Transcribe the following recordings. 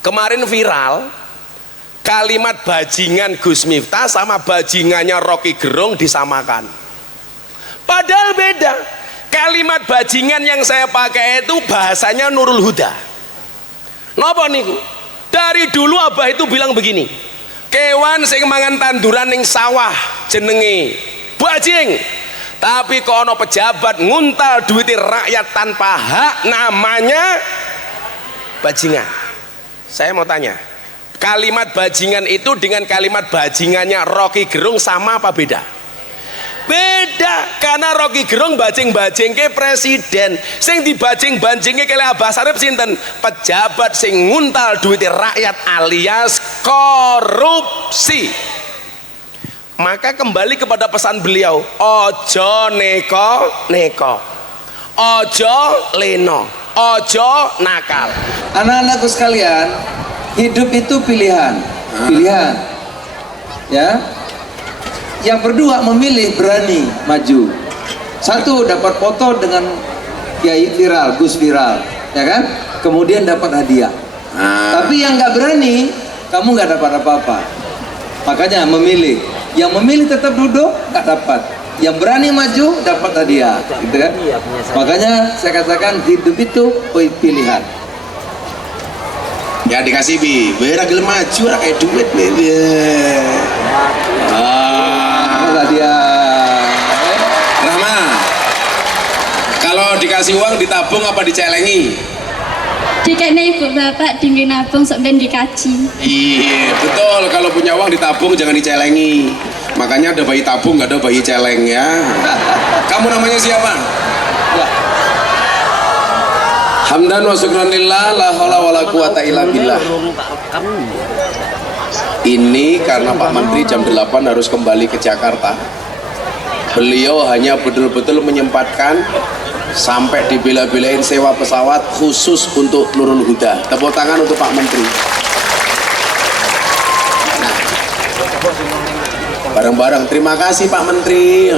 Kemarin viral kalimat bajingan Gus Miftah sama bajingannya Rocky Gerung disamakan. Padahal beda. Kalimat bajingan yang saya pakai itu bahasanya Nurul Huda. Napa niku? Dari dulu Abah itu bilang begini, kewan sing mangan tanduran ning sawah jenenge bajing. Tapi kok ono pejabat nguntal duit rakyat tanpa hak namanya bajingan. Saya mau tanya, kalimat bajingan itu dengan kalimat bajingannya Rocky Gerung sama apa beda? Beda, karena Rocky Gerung bajing-bajing ke presiden, sing dibajing-bajingke kali Abah Sarip sinten? Pejabat sing nguntal duit rakyat alias korupsi. Maka kembali kepada pesan beliau, ojo neko, ojo leno, ojo nakal. Anak-anakku sekalian, hidup itu pilihan, ya. Yang kedua memilih, berani maju. Satu, dapat foto dengan Kiai viral, Gus viral, ya kan? Kemudian dapat hadiah. Tapi yang nggak berani, kamu nggak dapat apa-apa. Makanya memilih. Yang memilih tetap duduk, nggak dapat. Yang berani maju, dapat hadiah, gitu kan? Makanya saya katakan hidup itu pilihan. Ya dikasih bi, biar gelem maju ora kayak duit bi. Hadiah. Rahma, kalau dikasih uang ditabung apa dicelengi? Dikene ibu bapak dingin nabung sok ben dikaji. Iya betul, kalau punya uang ditabung jangan dicelengi. Makanya ada bayi tabung nggak ada bayi celeng ya. Kamu namanya siapa? Hamdan wa syukranillah, la haula wala quwata illa billah. Ini karena Pak Menteri jam 8 harus kembali ke Jakarta. Beliau hanya betul-betul menyempatkan sampai dibela-belain sewa pesawat khusus untuk Nurul Huda. Tepuk tangan untuk Pak Menteri. Nah, bareng-bareng terima kasih Pak Menteri.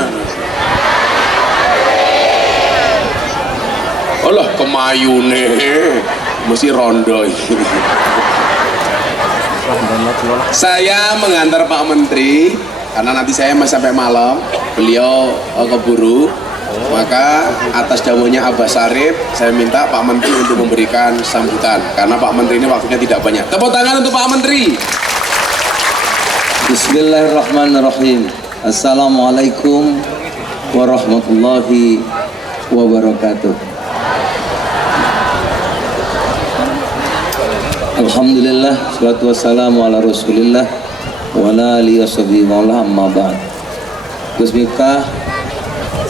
Allah kemayune mesti rondo. Saya mengantar Pak Menteri karena nanti saya masih sampai malam, beliau keburu. Maka atas dawuhnya Abah Sarip, saya minta Pak Menteri untuk memberikan sambutan karena Pak Menteri ini waktunya tidak banyak. Tepuk tangan untuk Pak Menteri. Bismillahirrahmanirrahim. Assalamualaikum warahmatullahi wabarakatuh. Alhamdulillah, salatu wassalamu ala rasulillah wa ala alihi washabihi wa ala amma ba'd. Gus Miftah,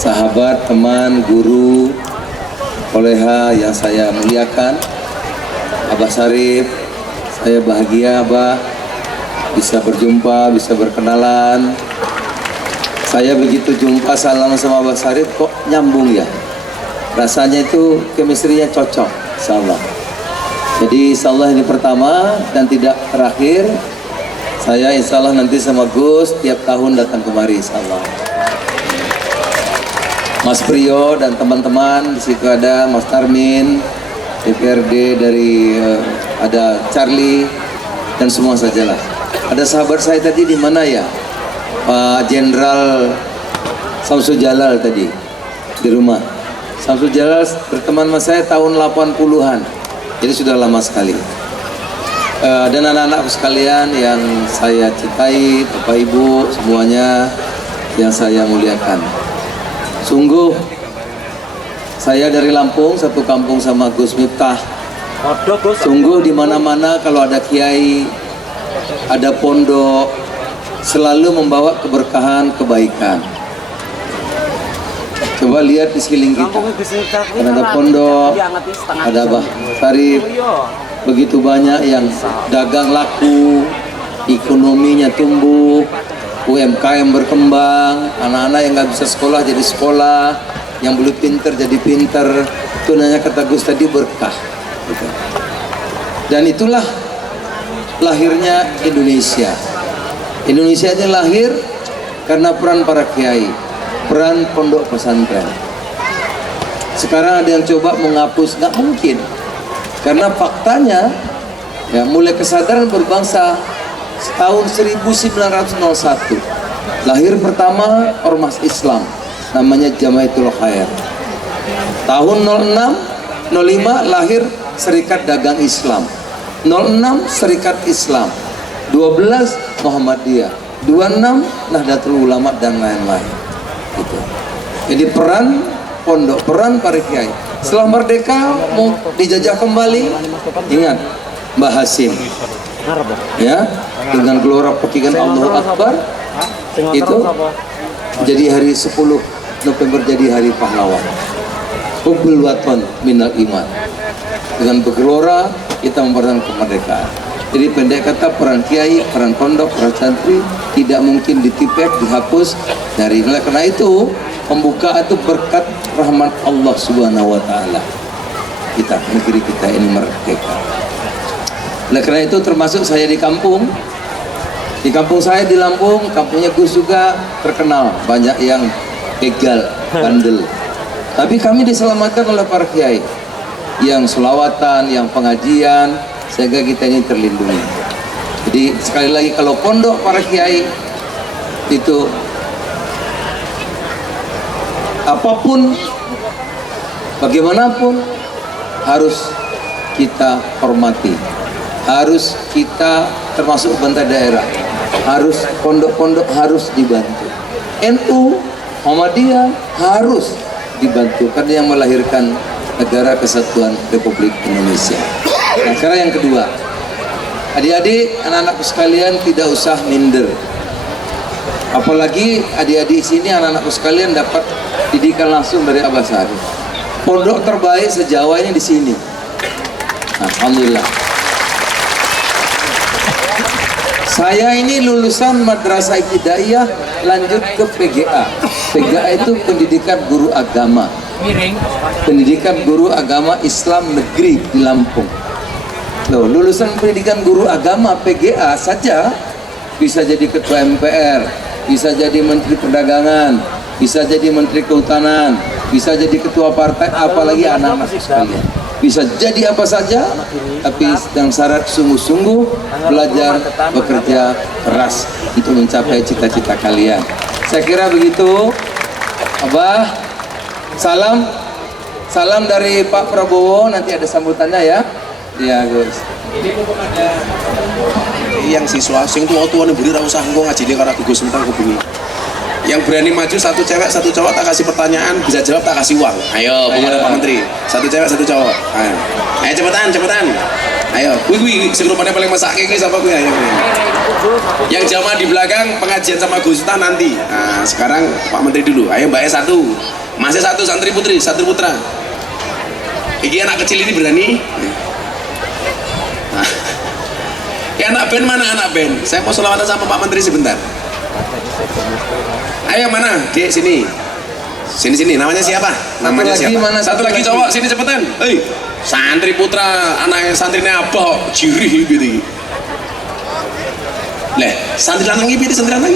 sahabat, teman, guru, koleha yang saya muliakan, Abah Sarip, saya bahagia Abah bisa berjumpa, bisa berkenalan. Saya begitu jumpa salam sama Abah Sarip kok nyambung ya, rasanya itu chemistry-nya cocok, insyaallah. Jadi insyaallah ini pertama dan tidak terakhir. Saya insyaallah nanti sama Gus tiap tahun datang kemari insyaallah. Mas Priyo dan teman-teman, di situ ada Mas Tarmin, DPRD dari ada Charlie dan semua sajalah. Ada sahabat saya tadi di mana ya? Pak Jenderal Samsul Jalal tadi di rumah. Samsul Jalal berteman sama saya tahun 80-an. Jadi sudah lama sekali. Dan anak-anakku sekalian yang saya cintai, Bapak Ibu semuanya yang saya muliakan. Sungguh saya dari Lampung, satu kampung sama Gus Miftah. Sungguh di mana-mana kalau ada kiai, ada pondok, selalu membawa keberkahan, kebaikan. Coba lihat di sekeliling kita. Ada pondok, ada Abah Sarip, begitu banyak yang dagang laku, ekonominya tumbuh, UMKM berkembang, anak-anak yang nggak bisa sekolah jadi sekolah, yang belum pinter jadi pinter. Itu nanya kata Gus tadi berkah. Gitu. Dan itulah lahirnya Indonesia. Indonesia ini lahir karena peran para kiai, peran pondok pesantren. Sekarang ada yang coba menghapus, nggak mungkin. Karena faktanya Ya, mulai kesadaran berbangsa tahun 1901. Lahir pertama ormas Islam namanya Jamaatul Khair. Tahun 06, 05 lahir Serikat Dagang Islam. 06 Serikat Islam. 12 Muhammadiyah. 26 Nahdlatul Ulama dan lain-lain. Gitu. Jadi peran pondok, peran para kiai. Setelah merdeka mau dijajah kembali, ingat Mbah Hasim, ya, dengan gelora petikan Allahu Akbar, itu jadi hari 10 November jadi hari pahlawan. Hubbul waton minal iman. Dengan bergelora kita mempertahankan kemerdekaan. Jadi pendek kata, peran kiai, peran pondok, peran santri tidak mungkin ditipek, dihapus dari. Karena itu pembukaan itu berkat rahmat Allah Subhanahu wa taala. Negeri kita ini merdeka. Oleh karena itu termasuk saya di kampung. Di kampung saya di Lampung, kampungnya Gus juga terkenal, banyak yang begal, bandel. Tapi kami diselamatkan oleh para kiai yang selawatan, yang pengajian, sehingga kita ini terlindungi. Jadi sekali lagi, kalau pondok para kiai itu apapun, bagaimanapun harus kita hormati, harus kita termasuk pemerintah daerah, harus pondok-pondok harus dibantu. NU, Muhammadiyah harus dibantu karena yang melahirkan negara kesatuan Republik Indonesia. Nah, sekarang yang kedua, adik-adik, anak-anakku sekalian tidak usah minder. Apalagi adik-adik sini, anak-anakku sekalian dapat didikan langsung dari Abah Sari. Pondok terbaik se-Jawa ini di sini. Alhamdulillah. Saya ini lulusan Madrasah Ibtidaiyah lanjut ke PGA. PGA itu pendidikan guru agama. Pendidikan guru agama Islam negeri di Lampung. Loh, lulusan pendidikan guru agama PGA saja bisa jadi ketua MPR, bisa jadi menteri perdagangan, bisa jadi menteri kehutanan, bisa jadi ketua partai, apalagi anak-anak sekalian. Bisa jadi apa saja, tapi dengan syarat sungguh-sungguh belajar, bekerja keras untuk mencapai cita-cita kalian. Saya kira begitu. Abah, salam dari Pak Prabowo, nanti ada sambutannya ya. Iya, Gus. Yang siswa sing tua-tua nih beri usah engko ngajine karo Gus Mentang kepingin. Yang berani maju satu cewek satu cowok, tak kasih pertanyaan, bisa jawab tak kasih uang. Ayo, pemuda Pak Menteri. Satu cewek satu cowok. Ayo cepetan. Ayo, kuwi sing rupane paling mesake iki sapa kuwi, ayo. Yang jamaah di belakang pengajian sama Gus Miftah nanti. Nah, sekarang Pak Menteri dulu. Ayo Mbak satu. Masih satu santri putri, satu putra. Iki anak kecil ini berani. Nah. Ya anak band mana anak band? Saya mau selawatan sama Pak Menteri sebentar. Ayo mana? Dek sini. Sini. Namanya siapa? Namanya siapa? Satu lagi cowok, sini cepetan. Hei, santri putra, anak santrinya abah jirih gitu. Leh, santri lanang iki, santri lanang.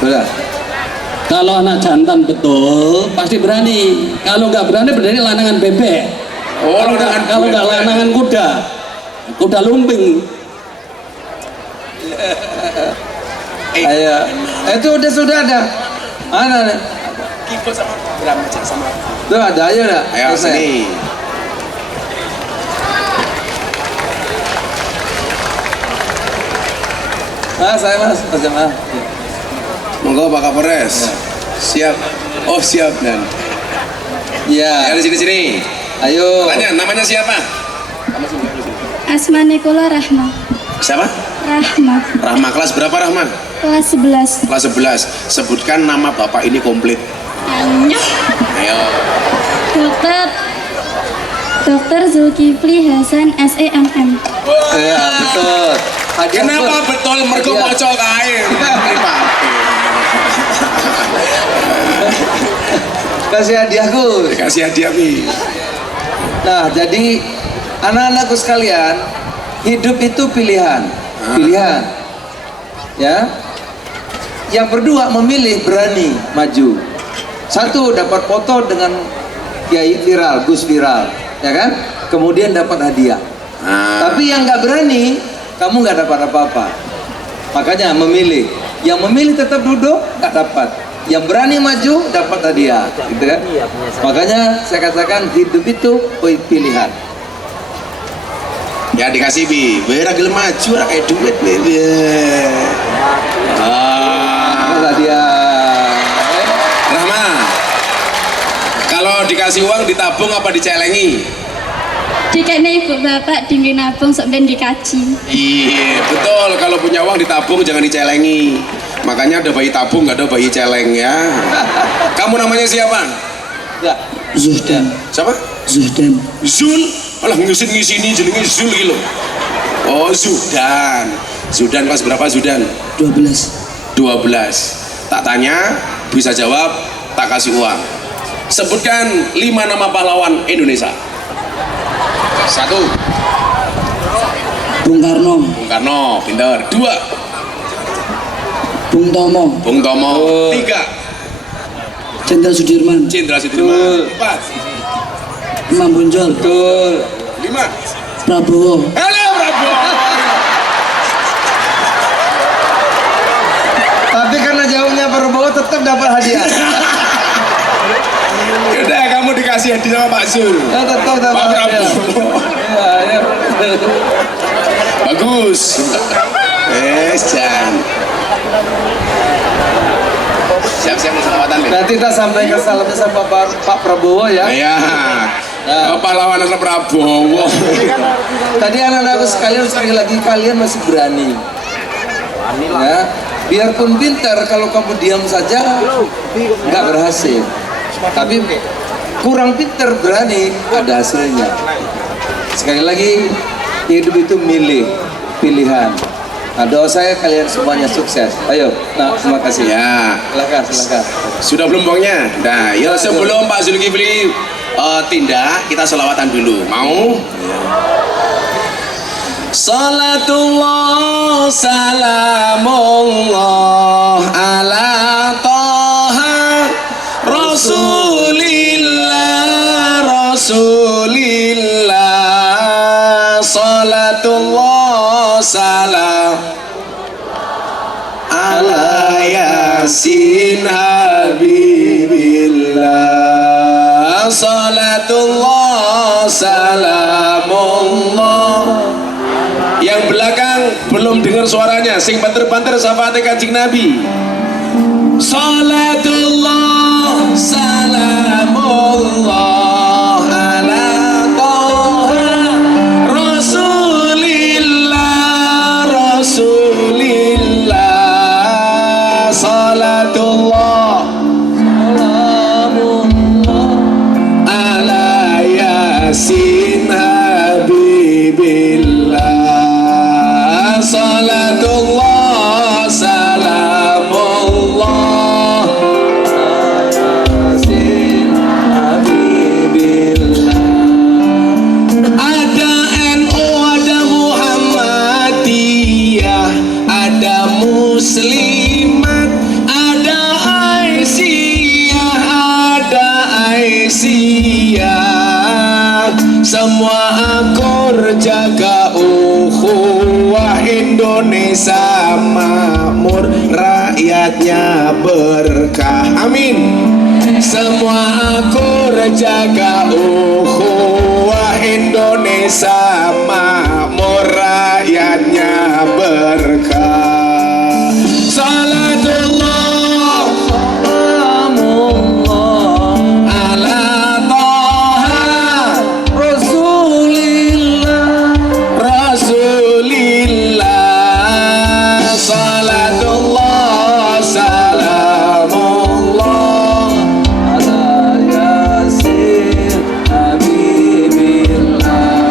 Udah. Kalau anak jantan betul pasti berani. Kalau nggak berani lanangan bebek. Oh, kalau nggak lanangan kuda lumping. Ayo, itu sudah ada. Mana nih? Keyboard sama drum aja sama. Tuh ada aja dah. Ayo sini. Saya mas jamaah. Monggo Pak Kapolres. Ya. Siap. Oh siap dan. Ya. Ayo di sini. Ayo. Tanya namanya siapa? Asmane kula Rahma. Siapa? Rahma. Kelas berapa Rahma? Kelas 11. Kelas 11. Sebutkan nama bapak ini komplit. Ayo. Dr. Zulkifli Hasan SEMM. Ya betul. Kenapa betul mergo maca kae? Kasih hadiahku. Kasih hadiah nih. Nah, jadi anak-anakku sekalian, hidup itu pilihan. Pilihan. Ya. Yang berdua memilih berani maju. Satu dapat foto dengan Kiai viral, Gus viral, ya kan? Kemudian dapat hadiah. Nah, Tapi yang nggak berani, kamu nggak dapat apa-apa. Makanya memilih. Yang memilih tetap duduk, nggak dapat. Yang berani maju, dapat hadiah. Gitu kan? Makanya saya katakan hidup itu pilihan. ya dikasih bi, biar gelem maju, ora kayak duit bi. Dapat hadiah. Rahma, kalau dikasih uang ditabung apa dicelengi? Dikene ibu bapak dingin nabung sampai dikaji. Iya, betul. Kalau punya uang ditabung, jangan dicelengi. Makanya ada bayi tabung, nggak ada bayi celeng ya. Kamu namanya siapa? Enggak. Zuhdan. Siapa? Zuhdan. Zul. Alah ngisini jenenge Zul gitu. Oh, Zudan. Zudan kelas berapa Zudan? 12. 12. Tak tanya, bisa jawab, tak kasih uang. Sebutkan 5 nama pahlawan Indonesia. 1. Bung Karno. Bung Karno, pinter. 2. Bung Tomo. Bung Tomo. 3. Jenderal Sudirman. Jenderal Sudirman. 4. Imam Bonjol. Betul. 5. Prabowo. Halo Prabowo. Tapi karena jauhnya Prabowo tetap dapat hadiah. Udah kamu dikasih hadiah sama Pak Zul. Ya tetap dapat Pak hadiah. Prabowo. Ya. Bagus. Jan. Siap-siap mau selawatan nih. Nanti kita sampaikan salamnya sama Pak Prabowo ya. Ya. Pahlawan adalah Prabowo. Tadi anak-anakku sekalian sekali lagi kalian masih berani. Ya, biarpun pintar kalau kamu diam saja nggak berhasil. Tapi kurang pintar berani ada hasilnya. Sekali lagi hidup itu milih, pilihan. Nah, doa saya kalian semuanya sukses. Ayo, nah terima kasih. Ya. Silakan. Sudah belum bongnya? Nah, ya sebelum Pak Zulkifli tindak, kita selawatan dulu. Mau? Salatullah salamullah ala toha Rasulillah salatullah salam ala yasin habibillah salatullah salamullah. Yang belakang belum dengar suaranya, sing banter-banter syafaat Kanjeng Nabi. Salatullah salamullah ala toha Rasulillah salatullah ala yasin habibillah salatullah salamullah yasin habibillah. Ada NU, ada Muhammadiyah, ada Muslimat, ada Aisyah, semua akur jaga ukhuwah Indonesia makmur, rakyatnya berkah, amin. Semua akur jaga ukhuwah Indonesia makmur, rakyatnya berkah. Salatullah ala toha Rasulillah salatullah salamullah ala yasin habibillah.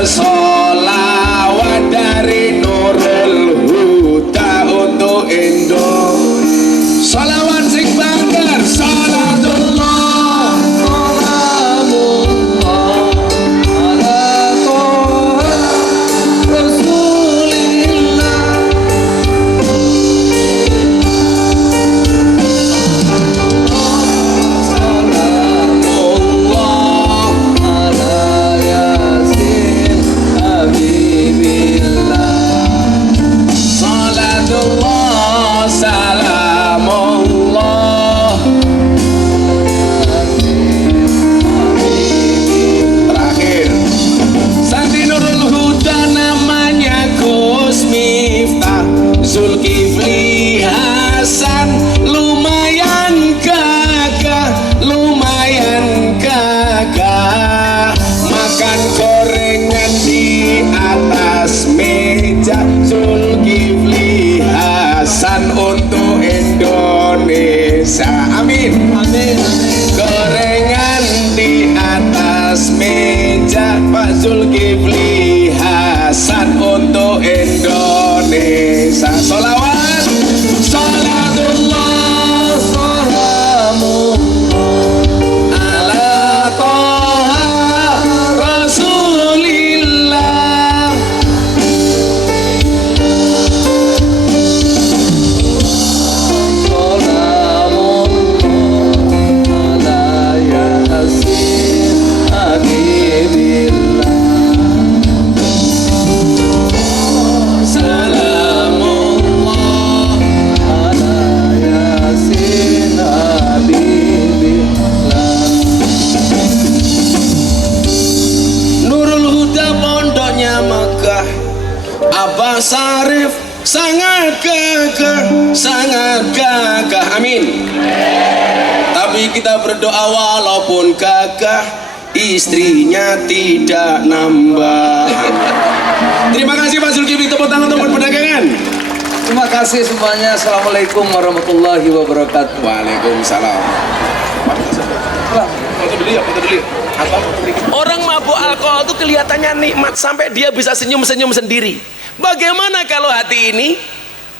bersolawat dari Nurul Huda untuk Indonesia. Salawat sing banggar, salatullah, salamullah ala Toha Rasulillah. Salamullah ala Yasin Habibillah. salatullah, salamullah. Terakhir, Santri Nurul Huda namanya Gus Miftah Zulkifli Hasan, lumayan gagah, makan gorengan di atas meja. Zulkifli Hasan untuk Indonesia, amin. Gorengan di atas meja, Pak Zulkifli Hasan untuk Indonesia. Sholawat, salatullah, salamullah ala Toha Rasulillah. Salamullah ala Yasin Habibillah. Salamullah Ala Yasin Habibillah. Nurul Huda pondoknya Mekah, Abah Sarif sangat gagah, amin. Tapi kita berdoa walaupun gagah, istrinya tidak nambah. Terima kasih Pak Zulkifli, tepuk tangan untuk perdagangan. Terima kasih semuanya. Assalamualaikum warahmatullahi wabarakatuh. Waalaikumsalam. Orang mabuk alkohol itu kelihatannya nikmat sampai dia bisa senyum-senyum sendiri. Bagaimana kalau hati ini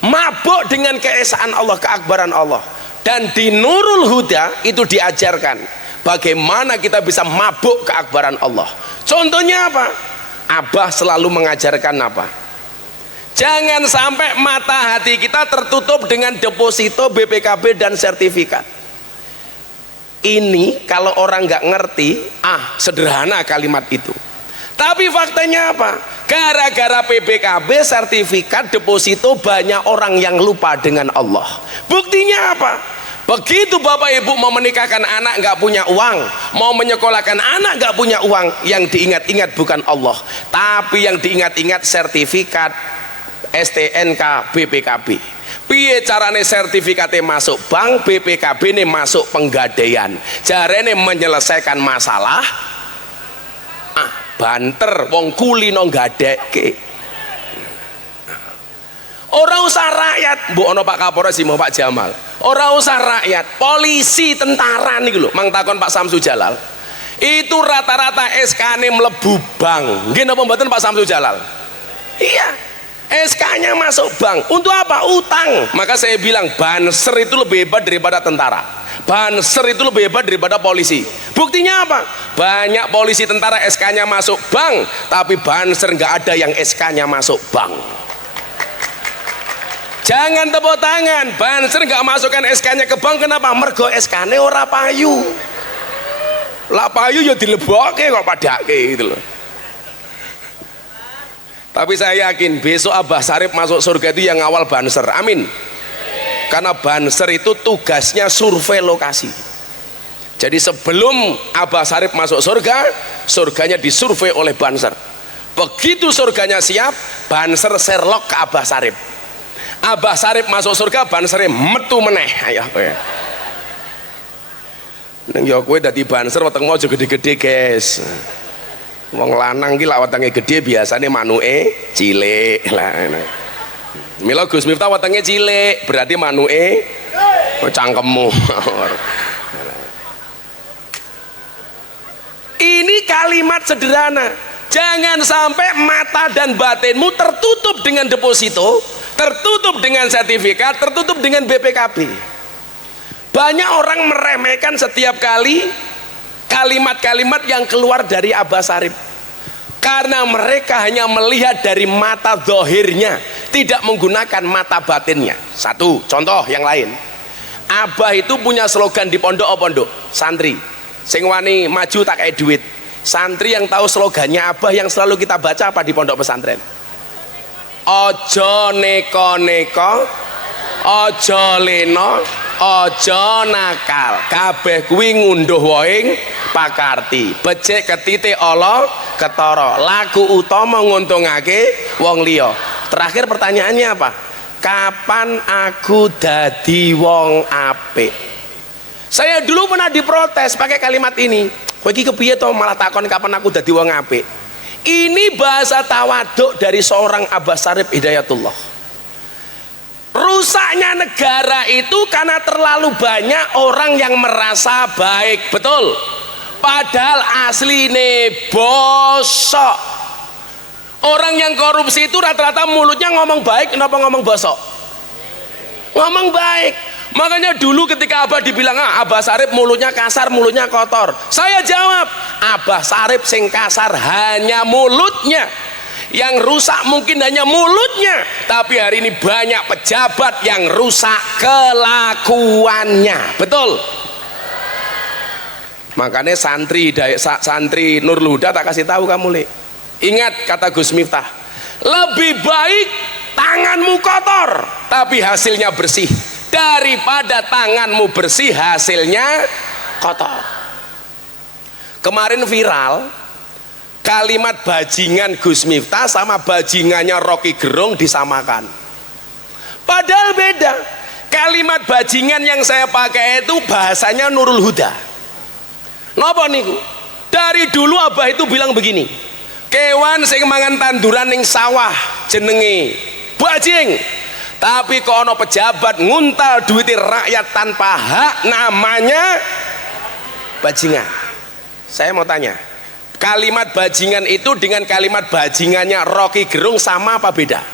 mabuk dengan keesaan Allah, keakbaran Allah? Dan di Nurul Huda itu diajarkan bagaimana kita bisa mabuk keakbaran Allah. Contohnya apa? Abah selalu mengajarkan apa? Jangan sampai mata hati kita tertutup dengan deposito BPKB dan sertifikat. Ini kalau orang nggak ngerti, sederhana kalimat itu. Tapi faktanya apa? Gara-gara PPKB, sertifikat, deposito, banyak orang yang lupa dengan Allah. Buktinya apa? Begitu Bapak Ibu mau menikahkan anak nggak punya uang, mau menyekolahkan anak nggak punya uang, yang diingat-ingat bukan Allah, tapi yang diingat-ingat sertifikat, STNK, BPKB. Piye carane sertifikatnya masuk bank, BPKB ini masuk penggadaian. Jarene menyelesaikan masalah, banter wong kulino gadekke. Ora usah rakyat, mbok ono Pak Kapolres sih mau Pak Jamal. Ora usah rakyat, polisi, tentara niku lho, mang takon Pak Samsu Jalal. Itu rata-rata SK-ne mlebu bank. Nggih napa mboten Pak Samsu Jalal? Iya. SK-nya masuk bank. Untuk apa? Utang. Maka saya bilang banser itu lebih hebat daripada tentara. Banser itu lebih hebat daripada polisi. Buktinya apa? Banyak polisi tentara SK-nya masuk bank, tapi banser nggak ada yang SK-nya masuk bank. Jangan tepuk tangan, banser nggak masukkan SK-nya ke bank. Kenapa? Mergo SK-nya ora payu. Lah payu ya dilebokke kok padake gitu loh. Tapi saya yakin besok Abah Sarif masuk surga itu yang awal banser, amin. Karena banser itu tugasnya survei lokasi. Jadi sebelum Abah Sarif masuk surga, surganya disurvei oleh banser. Begitu surganya siap, banser Sherlock ke Abah Sarif. Abah Sarif masuk surga, bansernya metu meneh. Ayo kowe. Neng yo kowe dadi banser wetengmu aja gede-gede, guys. Wong lanang ki lak wetenge gede biasane manuke cilik lah. Mila Gus Miftah wetenge cilik, berarti manuke cangkemmu. Ini kalimat sederhana, Jangan sampai mata dan batinmu tertutup dengan deposito, tertutup dengan sertifikat, tertutup dengan BPKB. Banyak orang meremehkan setiap kali kalimat-kalimat yang keluar dari Abah Sarip, karena mereka hanya melihat dari mata zahirnya, tidak menggunakan mata batinnya. Satu contoh yang lain, Abah itu punya slogan di pondok santri sing wani maju tak kayak duit. Santri yang tahu slogannya Abah yang selalu kita baca apa di pondok pesantren? Ojo neko-neko, ojo leno, ojo nakal. Kabeh kuwi ngunduh woing pakarti. Becik ketite Allah ketara. Laku utama nguntungake wong liya. Terakhir pertanyaannya apa? Kapan aku dadi wong apik? Saya dulu pernah diprotes pakai kalimat ini. Kowe iki kepiye to malah takon kapan aku dadi wong apik? Ini bahasa tawaduk dari seorang Abah Sarip Hidayatullah. Rusaknya negara itu karena terlalu banyak orang yang merasa baik, betul. Padahal asline bosok. Orang yang korupsi itu rata-rata mulutnya ngomong baik, kenapa ngomong bosok? Ngomong baik. Makanya dulu ketika Abah dibilang Abah Sarip mulutnya kasar, mulutnya kotor, saya jawab, Abah Sarip sing kasar hanya mulutnya, yang rusak mungkin hanya mulutnya, tapi hari ini banyak pejabat yang rusak kelakuannya, betul. Makanya santri Nurul Huda tak kasih tahu kamu, Le. Ingat kata Gus Miftah, lebih baik tanganmu kotor tapi hasilnya bersih daripada tanganmu bersih hasilnya kotor. Kemarin viral kalimat bajingan Gus Miftah sama bajingannya Rocky Gerung disamakan, padahal beda. Kalimat bajingan yang saya pakai itu bahasanya Nurul Huda. Napa niku? Dari dulu Abah itu bilang begini, kewan sing mangan tanduran ning sawah jenenge bajing. Tapi kok ono pejabat nguntal duit rakyat tanpa hak namanya bajingan. Saya mau tanya, kalimat bajingan itu dengan kalimat bajingannya Rocky Gerung sama apa beda?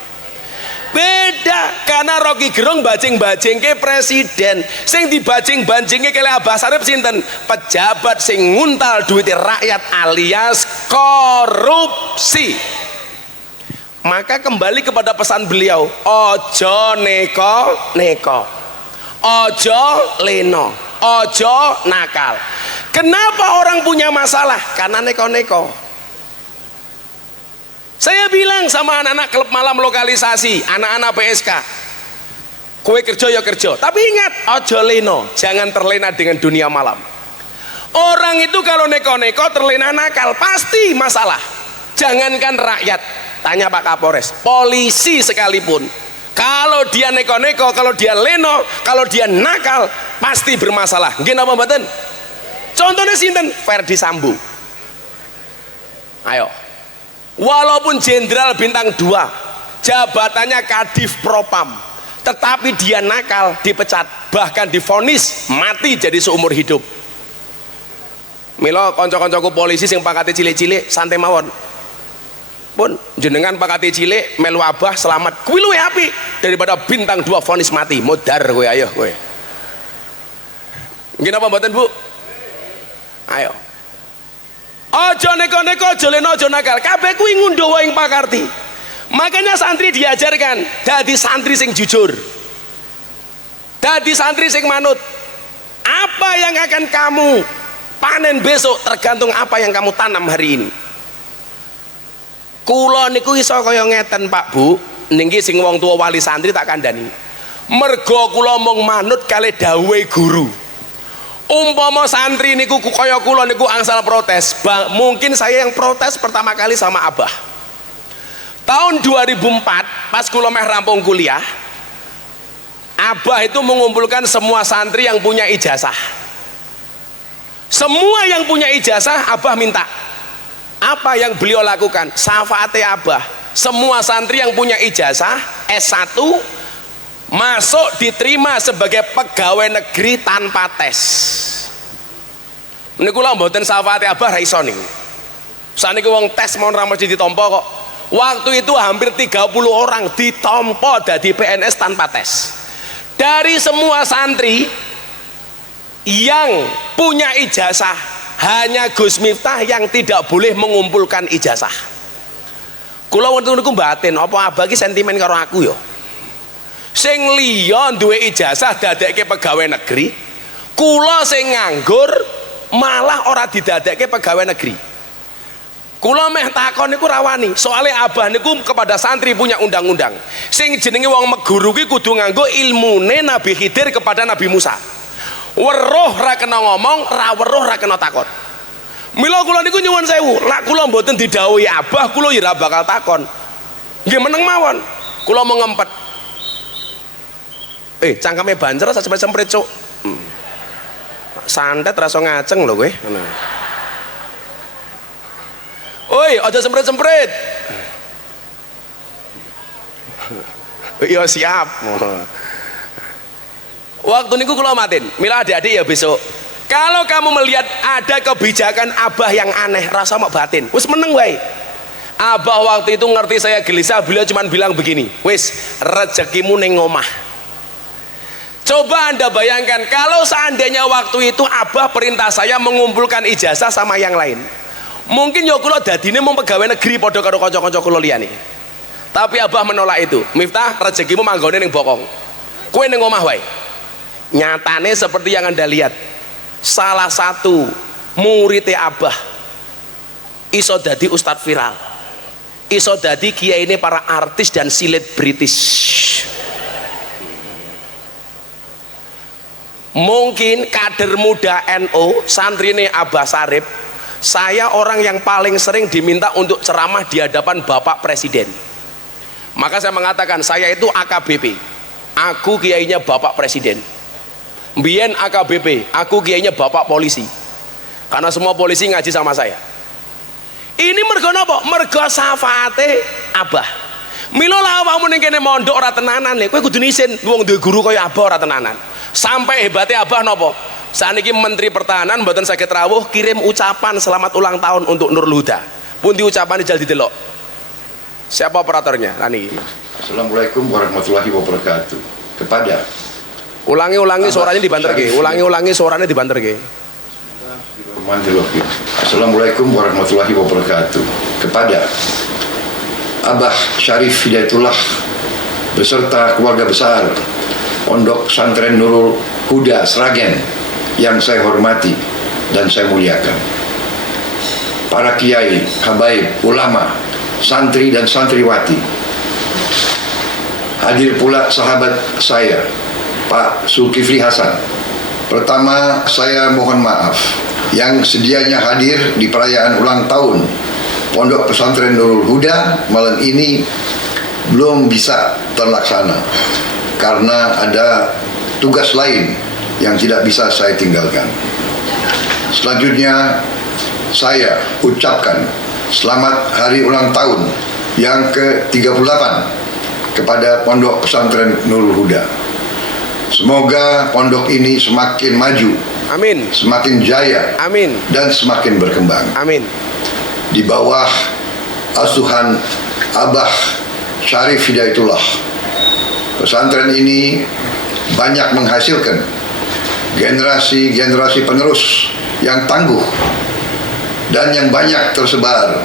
Beda, karena Rocky Gerung bajing-bajing ke presiden, sing dibajing-bajingke kele Abah Sarip sinten? Pejabat sing nguntal duit rakyat alias korupsi. Maka kembali kepada pesan beliau, ojo neko-neko, ojo leno, ojo nakal. Kenapa orang punya masalah? Karena neko-neko. Saya bilang sama anak-anak klub malam lokalisasi, anak-anak PSK, kowe kerja ya kerja, tapi ingat ojo leno, jangan terlena dengan dunia malam. Orang itu kalau neko-neko terlena nakal pasti masalah. Jangankan rakyat, tanya Pak Kapolres, polisi sekalipun, kalau dia neko-neko, kalau dia leno, kalau dia nakal pasti bermasalah. Nggih napa mboten? Contohnya sinten? Ferdi Sambo. Ayo, walaupun jenderal bintang 2, jabatannya Kadif Propam, tetapi dia nakal, dipecat, bahkan divonis mati jadi seumur hidup. Milo konco-koncoku polisi sing pangkate cilik-cilik santai mawon. Pun jenengan pakati cilik melu Abah selamat, kuwi luwih apik daripada bintang 2 vonis mati. Modar kowe, ayo kowe. Nggih napa mboten, Bu? Ayo. Aja neko-neko, aja leno, aja nakal. Kabeh kuwi ngunduh wae pakarti. Makanya santri diajarkan dadi santri sing jujur. Dadi santri sing manut. Apa yang akan kamu panen besok tergantung apa yang kamu tanam hari ini. Kula niku iso kaya ngeten Pak Bu, niki sing wong tua wali santri tak kandhani. Mergo kula mung manut kali dawuhe guru. Umpama santri niku kaya kula niku angsal protes, mungkin saya yang protes pertama kali sama Abah. Tahun 2004 pas kula meh rampung kuliah, Abah itu mengumpulkan semua santri yang punya ijazah. Semua yang punya ijazah Abah minta. Apa yang beliau lakukan? Syafaate Abah, semua santri yang punya ijazah S1 masuk diterima sebagai pegawai negeri tanpa tes. Niku lho mboten syafaate Abah ra iso niku. Saniki wong tes mau ra mesti ditampa kok. Waktu itu hampir 30 orang ditampa dadi PNS tanpa tes. Dari semua santri yang punya ijazah, hanya Gus Miftah yang tidak boleh mengumpulkan ijazah. Kula wonten niku batin, apa abah ki sentimen karo aku ya. Sing liya duwe ijazah dadekke pegawai negeri, kula sing nganggur malah ora didadekke pegawai negeri. Kula meh takon niku rawani, soalnya abah niku kepada santri punya undang-undang. Sing jenenge wong meguru ki kudu nganggo ilmune Nabi Khidir kepada Nabi Musa. Weruh ra kena ngomong, ra weruh ra kena takon. Mila kula niku nyuwun sewu, lak kula mboten didhawuhi abah, kula ya ra bakal takon. Nggih meneng mawon. Kula mau ngempet. Cangkeme bancer sak semprit cuk. Santet rasa ngaceng lho kowe. Oi, aja semprit-semprit. Iya siap. Waktu niku kula matin, mila adik-adik ya besok. Kalau kamu melihat ada kebijakan abah yang aneh, rasa mau batin. Wis meneng wae. Abah waktu itu ngerti saya gelisah, beliau cuma bilang begini, wis rezekimu ning omah. Coba Anda bayangkan kalau seandainya waktu itu abah perintah saya mengumpulkan ijazah sama yang lain. Mungkin ya kula dadine mau pegawai negeri padha karo kanca-kanca kula liyane. Tapi abah menolak itu. Miftah, rezekimu manggone ning bokong. Kowe ning omah wae. Nyatane seperti yang Anda lihat. Salah satu muridnya abah iso dadi ustadz viral. Iso dadi kiai ini para artis dan selebritis. Mungkin kader muda NU, santrine Abah Sarip, saya orang yang paling sering diminta untuk ceramah di hadapan Bapak Presiden. Maka saya mengatakan saya itu AKBP, aku kiainya Bapak Presiden. Mbien AKBP, aku kiainya Bapak Polisi. Karena semua polisi ngaji sama saya. Ini mergo napa? Mergo syafaate Abah. Mila lah awakmu ning kene mondok ora tenanan lho, kowe kudu isin wong duwe guru kaya Abah ora tenanan. Sampai hebatnya Abah napa? Saniki Menteri Pertahanan mboten saged rawuh kirim ucapan selamat ulang tahun untuk Nurul Huda. Pundi ucapan jal didelok. Siapa operatornya? Lah niki. Assalamualaikum warahmatullahi wabarakatuh. Kepada Ulangi suaranya dibanterke. Ulangi suaranya dibanterke. Assalamualaikum warahmatullahi wabarakatuh. Kepada Abah Syarif Hidayatullah beserta keluarga besar Pondok Pesantren Nurul Huda Sragen yang saya hormati dan saya muliakan. Para kiai, habaib, ulama, santri dan santriwati. Hadir pula sahabat saya, Pak Zulkifli Hasan. Pertama, saya mohon maaf yang sedianya hadir di perayaan ulang tahun Pondok Pesantren Nurul Huda malam ini belum bisa terlaksana karena ada tugas lain yang tidak bisa saya tinggalkan. Selanjutnya, saya ucapkan selamat hari ulang tahun yang ke-38 kepada Pondok Pesantren Nurul Huda. Semoga pondok ini semakin maju, amin, semakin jaya, amin, dan semakin berkembang, amin. Di bawah asuhan Abah Syarif Hidayatullah, pesantren ini banyak menghasilkan generasi-generasi penerus yang tangguh dan yang banyak tersebar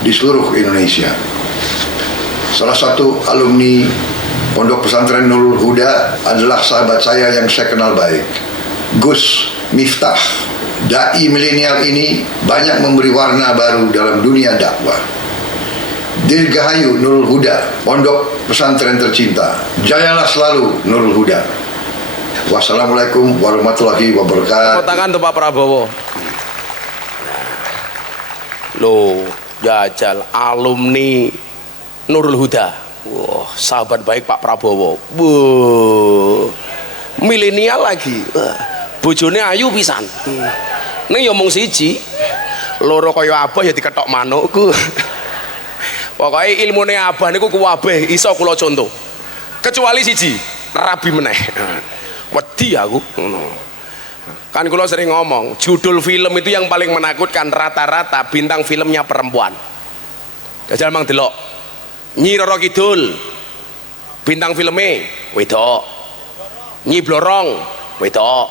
di seluruh Indonesia. Salah satu alumni Pondok Pesantren Nurul Huda adalah sahabat saya yang saya kenal baik, Gus Miftah. Dai milenial ini banyak memberi warna baru dalam dunia dakwah. Dirgahayu Nurul Huda, Pondok Pesantren tercinta. Jayalah selalu Nurul Huda. Wassalamualaikum warahmatullahi wabarakatuh. Tangan tuh Pak Prabowo. Loh, jajal alumni Nurul Huda. Wah, sahabat baik Pak Prabowo. Milenial lagi. Bojone ayu pisan. Ning ya mung siji. Loro kaya Abah ya diketok manukku. Pokoke ilmune Abah niku kuwabeh iso kula contoh. Kecuali siji, rabi meneh. Wedi aku ngono. Kan kula sering ngomong, judul film itu yang paling menakutkan rata-rata bintang filmnya perempuan. Jajal mang delok. Nyi Roro Kidul bintang filmnya wedok. Nyi Blorong wedok.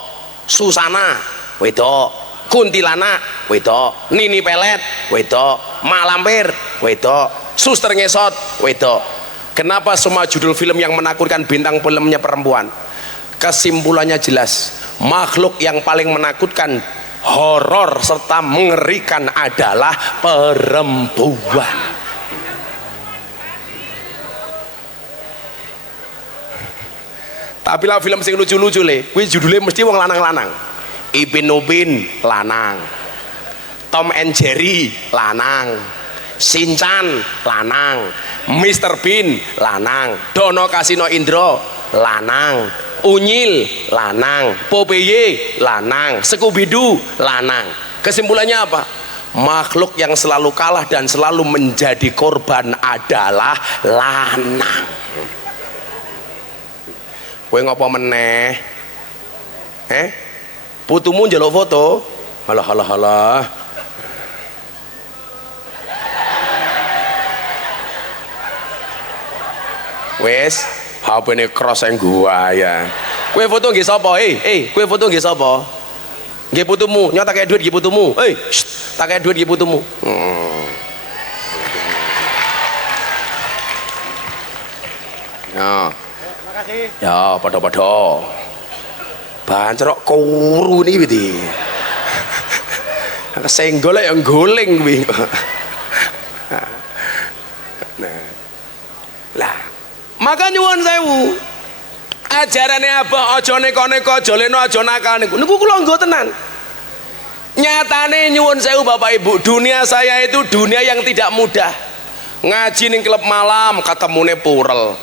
Susana wedok. Kuntilanak wedok. Nini Pelet wedok. Mak Lampir wedok. Suster Ngesot wedok. Kenapa semua judul film yang menakutkan bintang filmnya perempuan? Kesimpulannya jelas, makhluk yang paling menakutkan, horor serta mengerikan adalah perempuan. Tapi lah film sing lucu-lucu le, kuwi judulnya mesti wong lanang-lanang. Ipin Upin lanang, Tom and Jerry lanang, Shinchan lanang, Mr. Bean lanang, Dono Kasino Indro lanang, Unyil lanang, Popeye lanang, Scooby-Doo lanang. Kesimpulannya apa? Makhluk yang selalu kalah dan selalu menjadi korban adalah lanang. Kowe ngopo meneh? Putumu njaluk foto? Halah halah halah. Wes HP ini cross yang gua ya. Kue foto nggih sapa? Kue foto nggih sapa? Nggih putumu, nyata kayak duit nggih putumu. Tak kayak duit nggih putumu. Ya. Makasih. Ya, padha-padha. Bancrok kuru niki iki. Kesenggol yang goleng kuwi. Nah. Lah maka nyuwun sewu, ajarane Abah aja neko-neko, aja leno, aja nakal niku kula nggo tenan. Nyatane nyuwun sewu Bapak Ibu, dunia saya itu dunia yang tidak mudah. Ngaji ning klub malam ketemune purel.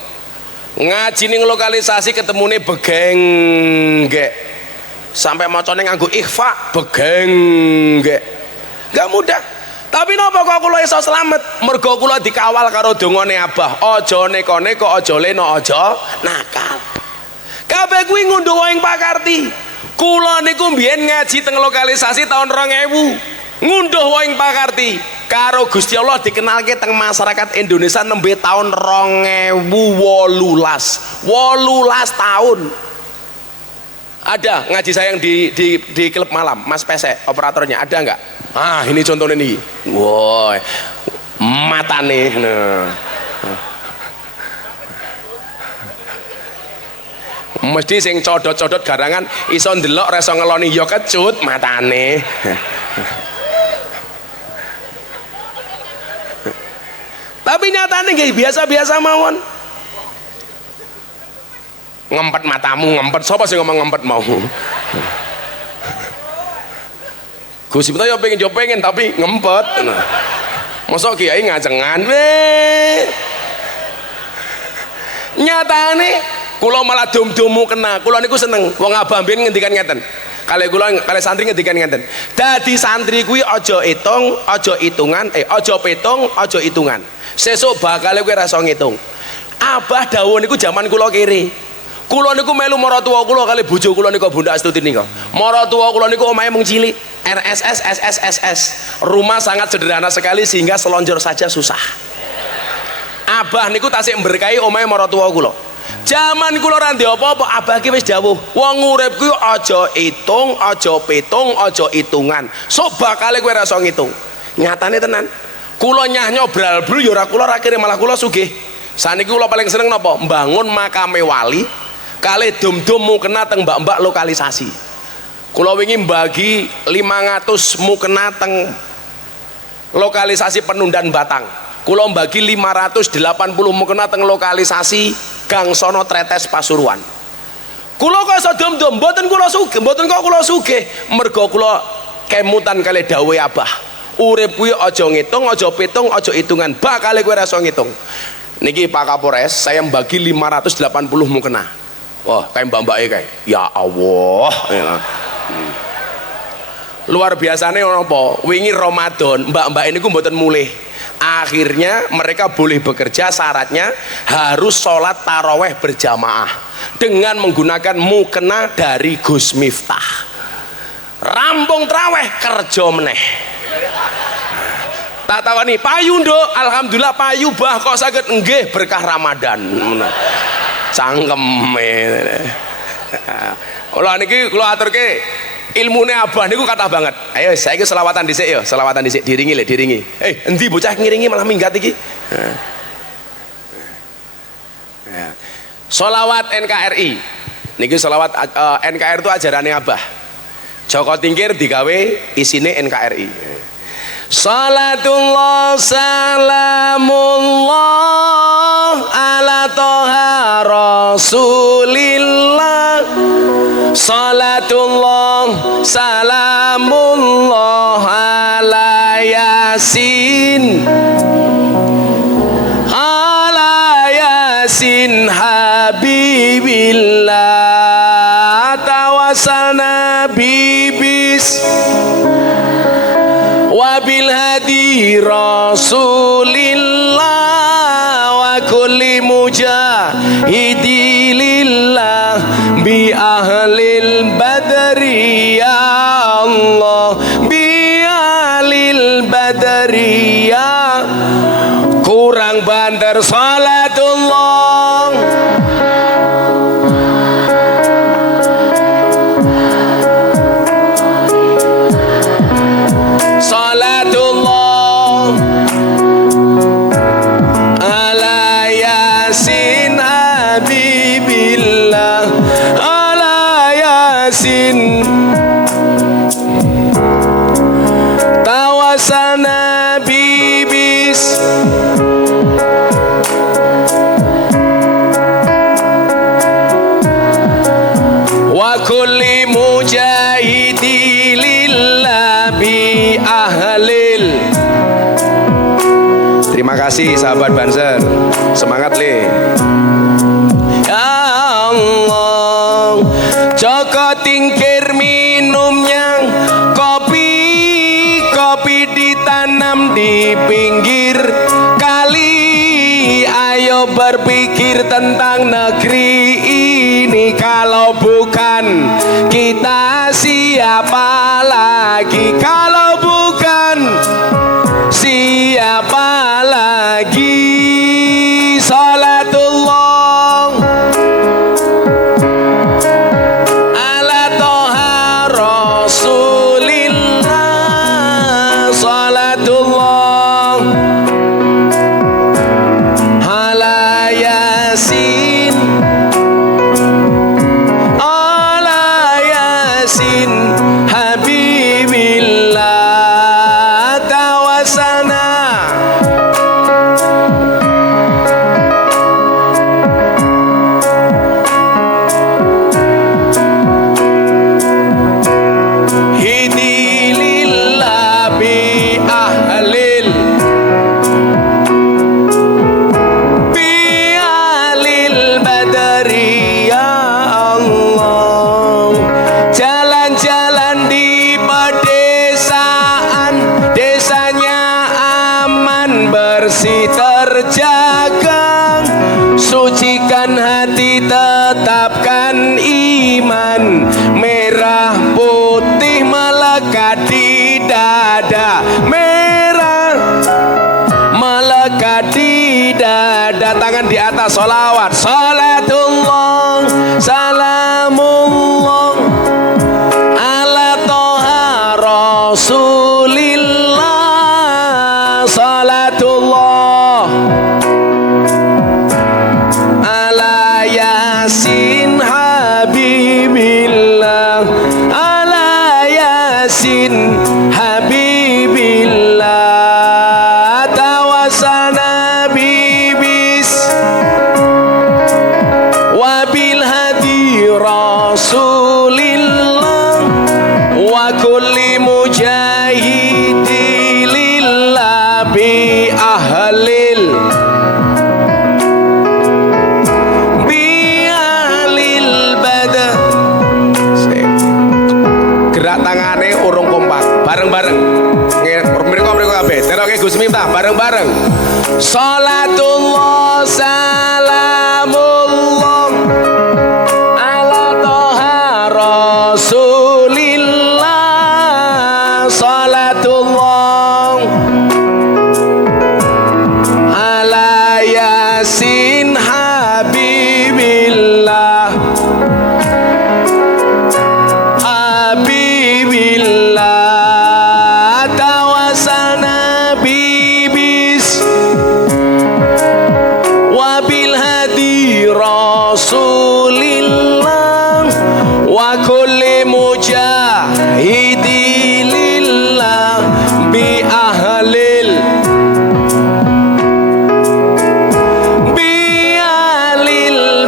Ngaji ning lokalisasi ketemune begenggek. Sampai macane nganggo ikhfa begenggek. Gak mudah. Tapi napa kok kula iso slamet? Mergo kula dikawal karo dongane Abah. Aja neko-neko, aja leno, aja nakal. Kabeh kuwi ngundhuh ing pakarti. Kula niku mbiyen ngaji teng lokalisasi tahun 2000. Ngundhuh ing pakarti. Karo Gusti Allah dikenalke teng masyarakat Indonesia nembe tahun 2018. 18 tahun. Ada ngaji saya yang di klub malam, Mas Pesek, operatornya ada nggak? Ah, ini contohnya nih. Woi, mata nih. Nah. Mesti sing codot-codot garangan iso ndelok reso ngeloni ya kecut matane. Tapi nyatane nggih biasa-biasa mawon. Ngempet matamu, ngempet sapa sing ngomong ngempet mau? Gus Miftah ya pengen tapi ngempet. Nah. Mosok kiai ngajengan nyatane kula malah dum-dumu kena. Kula niku seneng wong Abah mbiyen ngendikan ngeten. Kali kula kali santri ngendikan ngeten. Dadi santri kuwi aja hitung, aja hitungan, aja petung, aja hitungan. Sesuk bakal kowe ra iso ngitung. Abah dawuh niku jaman kula kiri. Kula niku melu maratuwa kula kali bojo kula niku Bunda Astuti nika. Maratuwa kula niku omahe mung cilik, RSS SSSS. Rumah sangat sederhana sekali sehingga selonjor saja susah. Abah niku tasik berkahi omahe maratuwa kula. Jaman kula ora ndek apa-apa, Abah ki wis dawuh, wong urip kuwi aja hitung, aja petung, aja hitungan. Sok bakale kowe ra iso ngitung. Nyatane tenan. Kula nyah nyobral-bru ya ora kula akhire malah kula sugih. Saniki kula paling seneng napa? Mbangun makame wali. Kali dum-dum mukena teng mbak-mbak lokalisasi. Kula wingi bagi 500 mukena teng lokalisasi Penundan Batang. Kula bagi 580 mukena teng lokalisasi Gangsono Tretes Pasuruan. Kula kok iso dum-dum mboten kula sugih, mboten kok kula sugih, mergo kula kemutan kali dawuhe Abah. Urip kuwi aja ngitung, aja pitung, aja hitungan, bakal kowe ora iso ngitung. Niki Pak Kapolres, saya bagi 580 mukena. Wah, kayak mbak-mbake kayak. Ya Allah. Ya. Luar biasanya apa? Wingi Ramadan, mbak-mbak ini ku mboten mulih. Akhirnya mereka boleh bekerja, syaratnya harus sholat taraweh berjamaah dengan menggunakan mukena dari Gus Miftah. rampung traweh kerja meneh. Tak tawani payu nduk, alhamdulillah payu bah kok saged nggih berkah Ramadan. Cangkem. Kula niki kula aturke ilmune Abah niku kathah banget. Ayo saiki selawatan dhisik ya, selawatan dhisik diringi lho, diringi. Endi bocah ngiringi malah minggat iki. Sholawat NKRI. Niki sholawat NKRI itu ajarannya Abah. Joko Tingkir digawe isine NKRI. Salatullah salamullah ala toha rasulillah. Salatullah salamullah ala yasin, ala yasin habibillah. Tawassalna bibis wabil hadi rasulillah wa kulli mujahidi lillah bi ahlil badri ya Allah, bi ahlil badri ya. Kurang banter salatullah ala yasin habibillah, ala yasin tawassalna bibis wa kulli mujahidi lillah bi ahlil. Terima kasih sahabat Banser, semangat le. Ya Allah, Joko Tingkir minumnya kopi, kopi ditanam di pinggir kali. Ayo berpikir tentang negeri ini, kalau bukan kita siapa lagi? Kalau bukan siapa lagi? Salatullah ala toha rasulillah. Salatullah ala yasin, ala yasin habibillah. Tawassalna hidi lillah bi ahlil, bi ahlil badri ya Allah. Jalan-jalan di pedesaan, desanya aman bersih terjaga. Sucikan hati, tetapkan iman, merah putih melekat di dada, merah melekat di dada. Tangan di atas, sholawat. Salatullah salamullah ala toha rasulillah. Salatullah ala yasin habibillah, ala yasin habibillah. Tawassalna bibis wabil hadi rasulillah wa kulli mujahidi lillah bi ahlil, bi ahlil badar. Gerak tangane urung kompak, bareng-bareng. Mriko kabeh, teroke Gus Miftah bareng-bareng. Salatullah salamullah ala toha rasulillah. mujahidilillah bi ahlil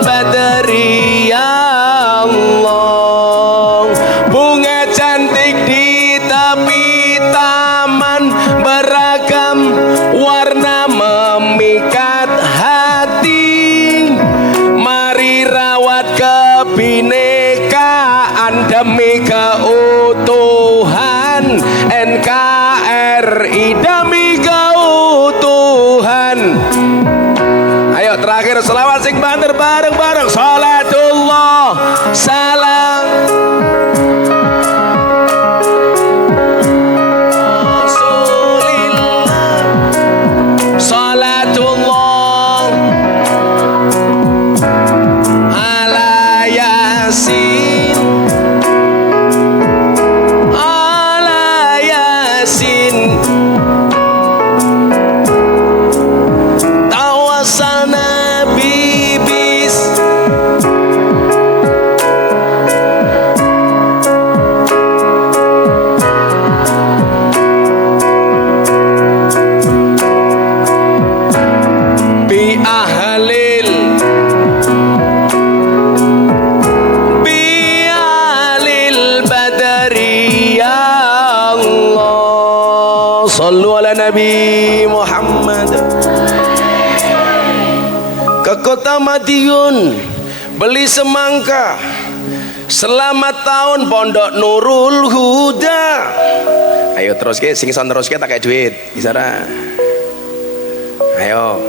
badri ya Allah. Bunga cantik di tepi taman, beragam warna memikat hati. Mari rawat kebinekaan demi keutuhan NKRI, demi keutuhan. Ayo terakhir selawat sing banter bareng-bareng. Salatullah salam Rasulillah, salatullah ala yasin, ala yasin. Tawassalna bibis bi ahlil badri ya Allah. Sallu ala Nabi Muhammad. Ke kota Madiun beli semangka. Selamat tahun Pondok Nurul Huda. Ayo terus ke sing son terus ke tak kayak duit isara. Ayo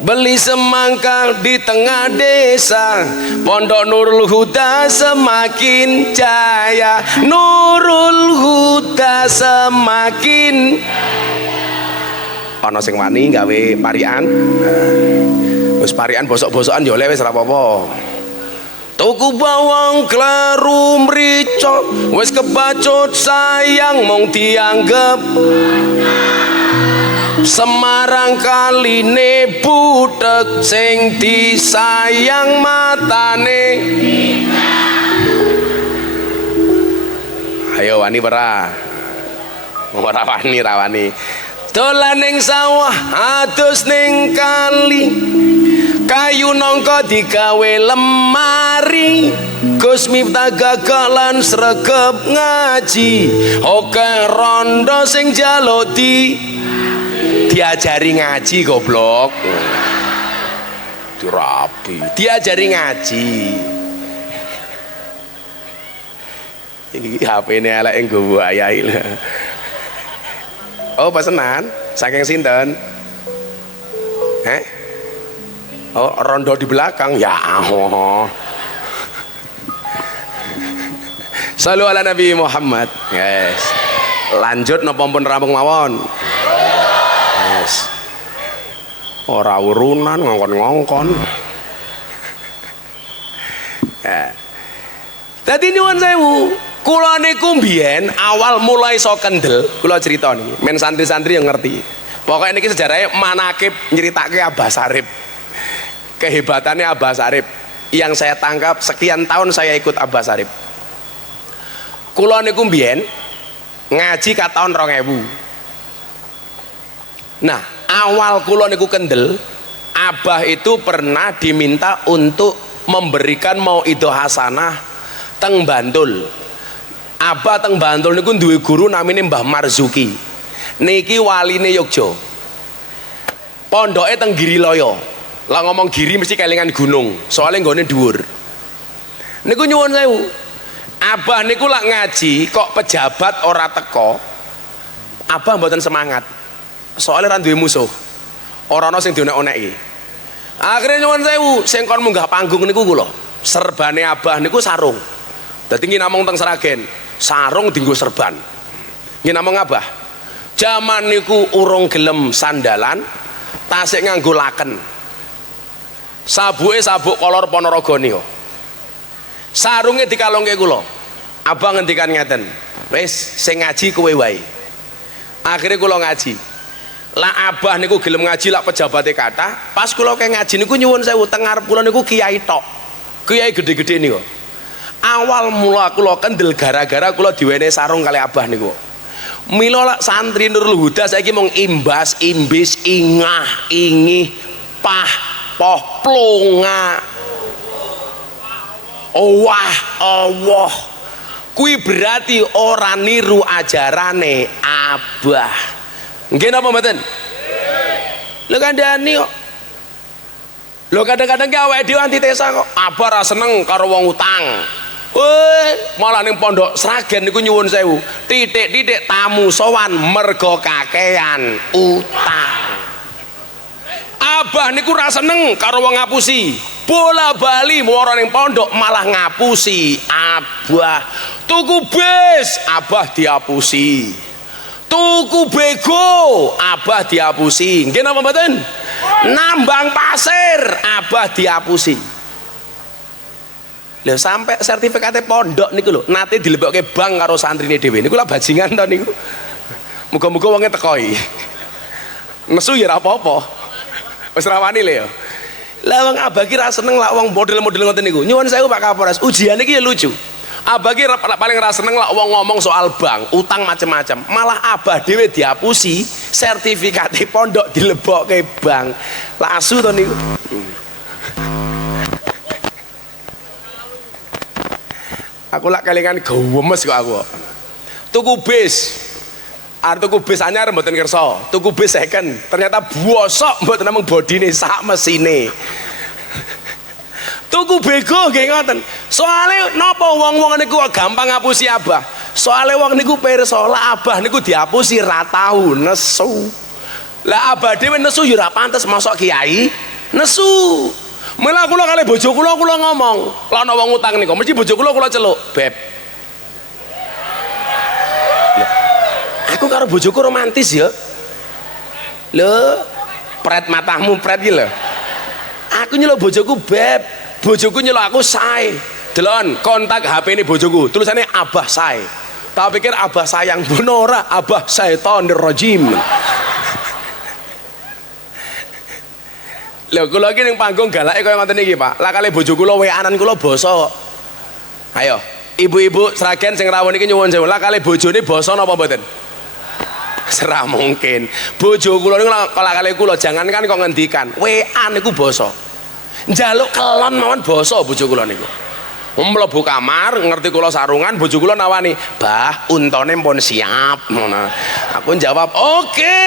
beli semangka di tengah desa, Pondok Nurul Huda semakin jaya. Nurul Huda semakin ana sing wani gawe parian. Wis parian bosok-bosokan ya oleh wis ora apa-apa. Tuku bawang kleru mrica wis kebacut sayang mung dianggep Semarang kaline butek sing disayang matane. Ayo wani ora? Ora wani, ra wani. Dolan ning sawah adus ning kali, kayu nangka digawe lemari. Gus Miftah gagak lan sregep ngaji, oke rondo sing njaluk diajari ngaji goblok. Dirapi, diajari ngaji. Iki HP ini elek nggo ayahi. Oh pesenan, saking sinten? Oh rondo di belakang, ya Allah. Salu ala Nabi Muhammad. Yes. Lanjut napa pun rampung mawon. Yes. Ora urunan ngongkon-ngongkon. Dadi nyuwun sewu. Kula niku mbiyen awal mulai so kendel, kula cerita niki, men santri-santri yang ngerti. Pokoknya niki sejarahnya manakib nyeritake Abah Sarip. Kehebatannya Abah Sarip yang saya tangkap sekian tahun saya ikut Abah Sarip. Kula niku mbiyen ngaji ka tahun 2000. Nah, awal kula niku kendel, Abah itu pernah diminta untuk memberikan mauidhah hasanah teng Bantul. Abah teng Bantul niku duwe guru namine Mbah Marzuki. Niki waline Yogya. Pondoke teng Girilaya. Lah ngomong giri mesti kelingan gunung, soalnya nggone dhuwur. Niku nyuwun sewu. Abah niku lak ngaji kok pejabat ora teko. Abah mboten semangat. Soalnya ra duwe musuh. Ora ana sing dionek-oneki. Akhire nyuwun sewu, sing kon munggah panggung niku kula. Serbane Abah niku sarung. Dadi nggih namung teng Sragen. Sarung dienggo serban. Nggih namung Abah. Jaman niku urung gelem sandalan, tasik nganggo laken. Sabuke sabuk kolor Ponorogo niku. Sarunge dikalungke kula. Abah ngendikan ngeten, "Wis sing ngaji kowe wae." Akhire kula ngaji. Lah Abah niku gelem ngaji lak pejabate kathah, pas kula ke ngaji niku nyuwun sewu teng ngarep kula niku kiai tok. Kiai gede-gede niku. Awal mula kula kendel gara-gara kula diwenehi sarung kali abah niku. Mila santri Nurul Huda saiki mung imbas, imbis, ingah, ingih, pah, poh, plonga. Wah, Allah. Kuwi berarti ora niru ajarane abah. Nggih napa mboten? Lho kandhani kok. Lho kadang-kadang ki awake dhewe antitesa kok. Abah ra seneng karo wong utang. Malah ning pondok Sragen niku nyuwun sewu, titik-titik tamu sowan mergo kakean utang. Abah niku ra seneng karo wong ngapusi. Bola bali moro ning pondok malah ngapusi abah. Tuku bis abah diapusi. Tuku bego abah diapusi. Nggih napa mboten? Nambang pasir abah diapusi. Lho sampai sertifikatnya pondok niku lho nate dilebokke bank karo santrine dhewe niku lah bajingan to niku. Muga-muga wonge tekoi. Nesu ya ora apa-apa. Wis rawani lho ya. Lah wong abah ki ra seneng lak wong model-model ngoten niku. Nyuwun sewu Pak Kapolres, ujian iki ya lucu. Abah ki paling ra seneng lak wong ngomong soal bank, utang macam-macam. Malah abah dhewe diapusi, sertifikatnya pondok dilebokke bank. Lah asu to niku. Aku lak kelingan gemes kok aku. Tuku bis. Arep tuku bis anyar mboten kersa. Tuku bis second, ternyata bosok mboten namung bodine sak mesine. Tuku bego nggih ngoten. Soale napa wong-wong niku gampang ngapusi abah? Soale wong niku pirsa, lah abah niku diapusi ra tau nesu. Lah abah dhewe nesu ya ora pantes mosok kiai nesu. Mula kula kali bojo kula ngomong, lah ana wong utang niku, mesti bojo kula celuk, "Beb." Aku karo bojoku romantis ya. Lho, pret matamu pret iki lho. Aku nyeluk bojoku, "Beb." Bojoku nyeluk aku, "Say." Delon kontak HP ini bojoku, tulisannya Abah Say. Tak pikir Abah sayang, bener ora, Abah Syaitonir Rajim. Lho kula iki ning panggung galake kaya ngoten iki, Pak. Lah kali bojo kula weanan kula basa kok. Ayo, ibu-ibu Sragen sing rawuh iki nyuwun sewu. Lah kali bojone basa napa mboten? Serah mungkin. Bojo kula niku kali kula jangankan kok ngendikan, wean niku basa. Njaluk kelon mawon basa bojo kula niku. Mlebu kamar ngerti kula sarungan, bojo kula nawani, "Bah, untone pun siap." Ngono. Aku jawab, "Oke."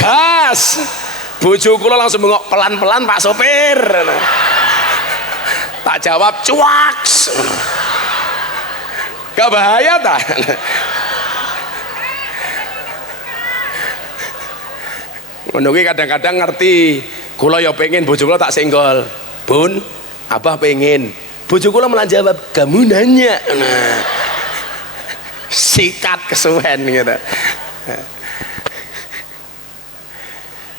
Gas. Bojo kula langsung bengok, "Pelan-pelan Pak sopir." Tak jawab, "Cuaks." Gak bahaya tak? Ngono ki kadang-kadang ngerti. Kula ya pengen bojo kula tak senggol. "Bun, Abah pengen." Bojo kula malah jawab, "Kamu nanya." Nah. Sikat kesuwen gitu.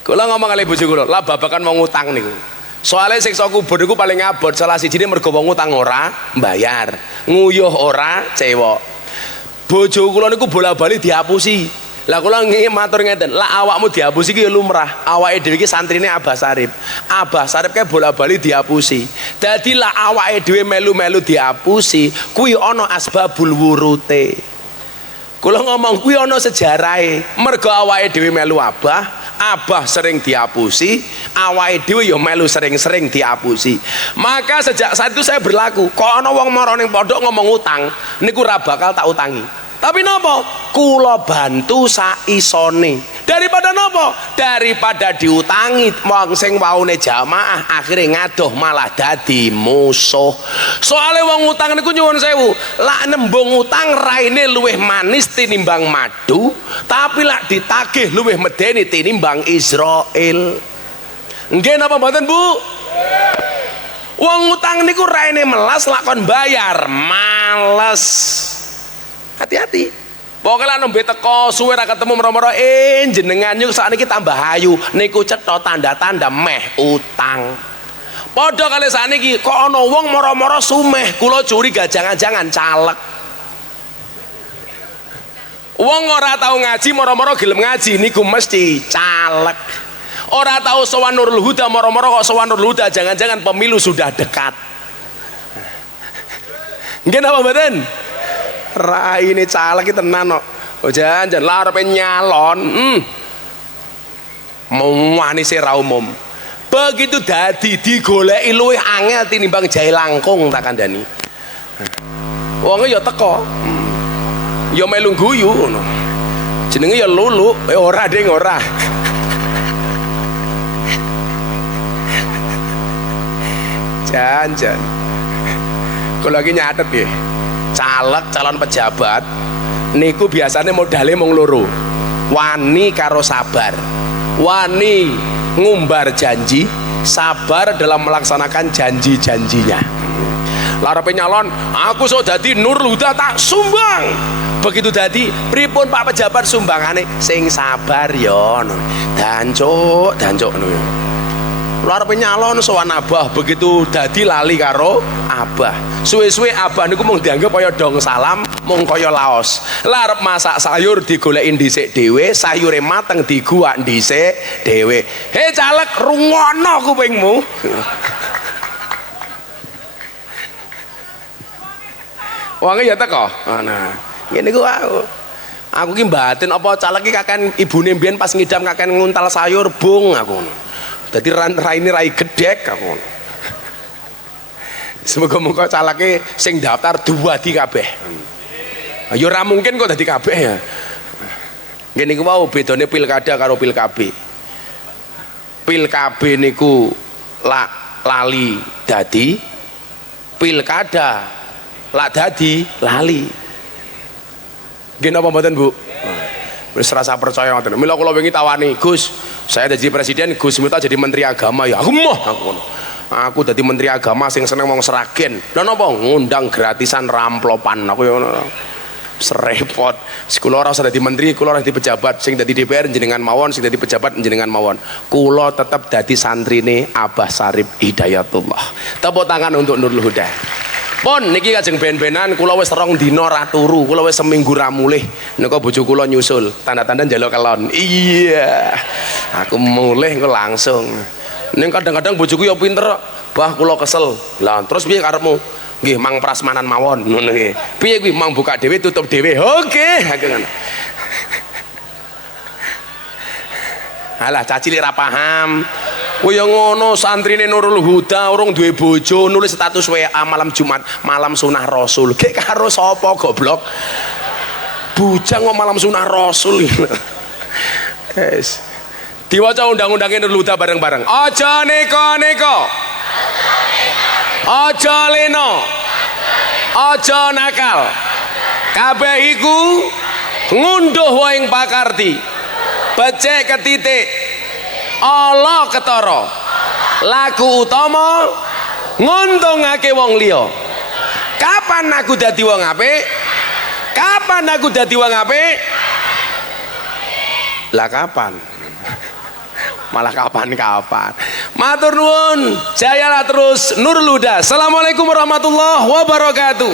Kula ngomong kali bojo kula, lah babakan wong utang niku. Soale siksa kubur niku paling abot, salah sijine mergo wong utang ora mbayar, nguyuh ora cewek. Bojo kula niku bola-bali diapusi. Lah kula nggih matur ngeten, lah awakmu diapusi iki ya lumrah. Awake dhewe iki santrine Abah Sarip. Abah Sarip kae bola-bali diapusi. Dadi lah awake dhewe melu-melu diapusi, kuwi ana asbabul wurute. Kula ngomong kuwi ana sejarahe. Mergo awake dhewe melu Abah sering diapusi, awake dhewe ya melu sering-sering diapusi. Maka sejak saat itu saya berlaku, kok ana wong mara ning pondok ngomong utang, niku ora bakal tak utangi. Tapi napa? Kula bantu saisone. Daripada napa? Daripada diutangi wong sing waune jamaah akhirnya ngadoh malah dadi musuh. Soale wong utang niku nyuwun sewu, lak nembung utang raine luwih manis tinimbang madu, tapi lak ditagih luwih medeni tinimbang Israel. Nggih napa mboten, Bu? Wong utang niku raine melas lakon bayar males. Hati-hati. Pokoknya nembe teko suwe ra ketemu mero-mero jenengan yuk sakniki tambah ayu niku cetha tanda-tanda meh utang. Padha kali sakniki kok ana wong moro-moro sumeh, kula curiga jangan-jangan caleg. Wong ora tau ngaji moro-moro gelem ngaji niku mesti caleg. Ora tau sowan Nurul Huda moro-moro kok sowan Nurul Huda, jangan-jangan pemilu sudah dekat. Nggih napa mboten? Raine caleg iki tenan kok. Oh jan lah arepe nyalon. Mawanise ra umum. Begitu dadi digoleki luwih angel tinimbang jahe langkung tak kandhani. Wonge ya teko. Ya melu guyu ngono. Jenenge ya lulu, ora ding ora. Jan. Kalau lagi nyatet ya, caleg calon pejabat niku biasanya modalnya mung loro. Wani karo sabar. Wani ngumbar janji, sabar dalam melaksanakan janji-janjinya. Larepe nyalon, aku sok dadi Nurul Huda tak sumbang. Begitu dadi, pripun Pak pejabat sumbangane sing sabar ya. Dancuk ngono. Larepe nyalon sowan Abah, begitu dadi lali karo Abah. Suwe-suwe Abah niku mung dianggap kaya dong salam, mung kaya laos. Larep masak sayur digoleki dhisik dhewe, sayure mateng diguwak dhisik dhewe. He caleg rungono kupingmu. Wonge ya teko. Nah, ngene ku aku ki mbatin apa caleg ki kaken ibune mbiyen pas ngidam kaken nguntal sayur bung aku ngono. Dadi raine rai gedhek aku ngono. Semoga-moga calegke sing daftar duwadi kabeh. Ya ora mungkin kok dadi kabeh ya. Ngene ku wau bedane pilkada karo pilkab. Pilkab niku lali dadi, pilkada lak dadi lali. Nggih napa mboten Bu? Wis rasa percaya ngoten. Mila kula wingi tawani, Gus, saya jadi presiden, Gus Miftah jadi menteri agama ya. Aku moh aku ngono. Aku dadi menteri agama sing seneng wong seragen. Lha napa ngundang gratisan ramplopan aku ya ngono. Serepot. Kula ora usah dadi menteri, kula ora dadi pejabat, sing dadi DPR jenengan mawon, sing dadi pejabat jenengan mawon. Kula tetep dadi santrine Abah Sarip Hidayatullah. Tepuk tangan untuk Nurul Huda. Pun niki kajeng ben-benan kula wis 2 dina ra turu, kula wis seminggu ra mulih. Nika bojo kula nyusul, tanda-tanda njaluk kelon. Iya. Aku mulih engko langsung. Ning kadang-kadang bojoku ya pinter, bah kula kesel. Lah terus piye karepmu? Nggih, mang prasmanan mawon ngono nggih. Piye kuwi mang buka dhewe tutup dhewe. Oke, aku ngono. Alah caci ra paham. Kaya ngono santrine Nurul Huda urung duwe bojo nulis status WA malam Jumat, malam sunah Rasul. Gek karo sapa goblok? Bujang kok malam sunah Rasul. Guys. Diwaca undang-undangnya Nurul Huda bareng-bareng. Aja neko-neko. Aja leno. Aja nakal. Kabeh iku ngunduh wae ing pakarti. Becik ketitik. Allah ketara laku utama nguntungake wong liya. Kapan aku dadi wong apik? Kapan aku dadi wong apik? Lah kapan? Malah kapan-kapan. Matur nuwun, jayalah terus Nurul Huda. Assalamualaikum warahmatullahi wabarakatuh.